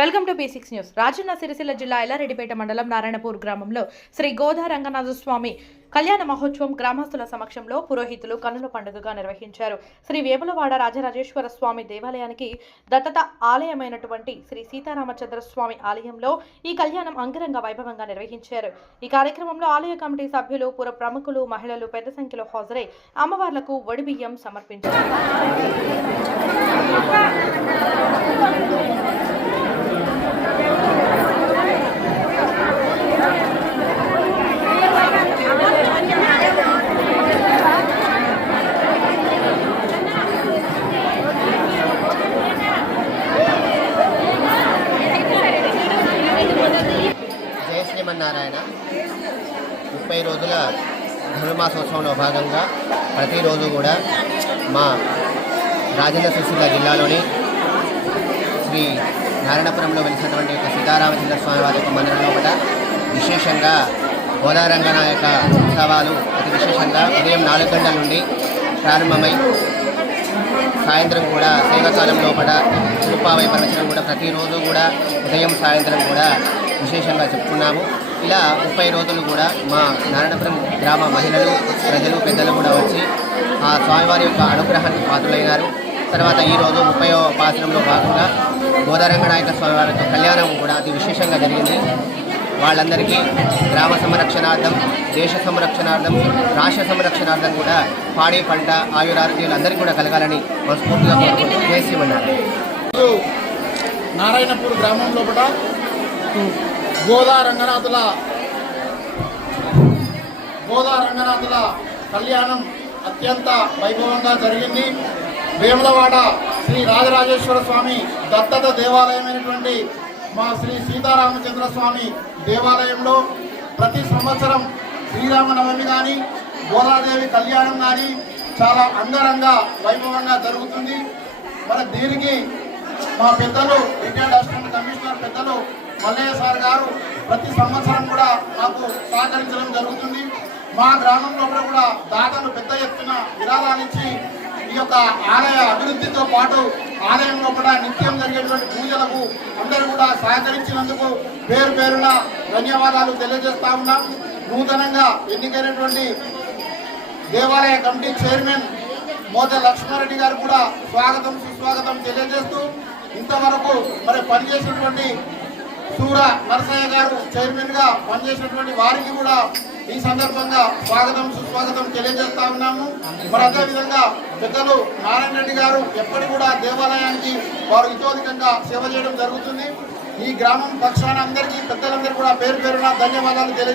Welcome to basics news. Rajanna Sircilla జిల్లా ఎల్లారెడ్డిపేట మండలం నారాయణపూర్ గ్రామంలో శ్రీ గోదా రంగనాథ స్వామి కళ్యాణ మహోత్సవం గ్రామస్తుల సమక్షంలో పురోహితులు కనుల పండుగగా నిర్వహించారు. శ్రీ వేములవాడ రాజరాజేశ్వర స్వామి దేవాలయానికి దత్తత ఆలయమైనటువంటి శ్రీ సీతారామచంద్ర స్వామి ఆలయంలో ఈ కళ్యాణం అంగరంగ వైభవంగా నిర్వహించారు. ఈ కార్యక్రమంలో ఆలయ కమిటీ సభ్యులు పుర ప్రముఖులు మహిళలు పెద్ద సంఖ్యలో హాజరై అమ్మవార్లకు వడిబియ్యం సమర్పించారు. శ్రీమన్నారాయణ ముప్పై రోజుల ధనుర్మాసోత్సవంలో భాగంగా ప్రతిరోజు కూడా మా రాజేంద్ర సుశీల జిల్లాలోని శ్రీ నారాయణపురంలో వెలిసినటువంటి యొక్క సీతారామచంద్ర స్వామి వారి యొక్క మందిరంలో కూడా విశేషంగా గోదారంగన యొక్క ఉత్సవాలు అతి విశేషంగా ఉదయం నాలుగు గంటల నుండి ప్రారంభమై సాయంత్రం కూడా సేవకాలం లోపల రూపావై ప్రవచనం కూడా ప్రతిరోజు కూడా ఉదయం సాయంత్రం కూడా విశేషంగా చెప్పుకున్నాము. ఇలా ముప్పై రోజులు కూడా మా నారాయణపురం గ్రామ మహిళలు ప్రజలు పెద్దలు కూడా వచ్చి ఆ స్వామివారి యొక్క అనుగ్రహానికి పాత్రులైనారు తర్వాత ఈరోజు ముప్పై పాసనంలో భాగంగా గోదారంగనాయక స్వామివారి యొక్క కళ్యాణం కూడా అతి విశేషంగా జరిగింది. వాళ్ళందరికీ గ్రామ సంరక్షణార్థం దేశ సంరక్షణార్థం రాష్ట్ర సంరక్షణార్థం కూడా పాడి పంట ఆయురారోగ్యాలు అందరికీ కూడా కలగాలని మనస్ఫూర్తిగా కోరుకుంటూ చేసి ఉన్నారు నారాయణపూర్ గ్రామం లోపల గోదా రంగనాథుల గోదా రంగనాథుల కళ్యాణం అత్యంత వైభవంగా జరిగింది. వేములవాడ శ్రీ రాజరాజేశ్వర స్వామి దత్తత దేవాలయమైనటువంటి మా శ్రీ సీతారామచంద్ర స్వామి దేవాలయంలో ప్రతి సంవత్సరం శ్రీరామనవమి కానీ గోదాదేవి కళ్యాణం కానీ చాలా అంగరంగ వైభవంగా జరుగుతుంది. మరి దీనికి మా పెద్దలు రిటైర్డ్ అసిస్టెంట్ కమిషనర్ పెద్దలు మల్లయ్య సార్ గారు ప్రతి సంవత్సరం కూడా మాకు సహకరించడం జరుగుతుంది. మా గ్రామంలో కూడా దాతలు పెద్ద ఎత్తున విరాళాలు ఈ యొక్క ఆలయ అభివృద్ధితో పాటు ఆలయంలో కూడా నిత్యం జరిగేటువంటి పూజలకు అందరూ కూడా సహకరించినందుకు పేరు పేరున ధన్యవాదాలు తెలియజేస్తా ఉన్నాం. నూతనంగా ఎన్నికైనటువంటి దేవాలయ కమిటీ చైర్మన్ మోత లక్ష్మారెడ్డి గారు కూడా స్వాగతం సుస్వాగతం తెలియజేస్తూ ఇంతవరకు మరి పనిచేసినటువంటి సూర నరసయ్య గారు చైర్మన్గా పనిచేసినటువంటి వారికి కూడా ఈ సందర్భంగా స్వాగతం సుస్వాగతం తెలియజేస్తా ఉన్నాము. మరి అదే విధంగా పెద్దలు నారాయణ రెడ్డి గారు ఎప్పటి కూడా దేవాలయానికి వారు ఇతోధికంగా సేవ చేయడం జరుగుతుంది. ఈ గ్రామం పక్షాన అందరికీ పెద్దలందరికీ కూడా పేరు పేరున ధన్యవాదాలు తెలియజేస్తారు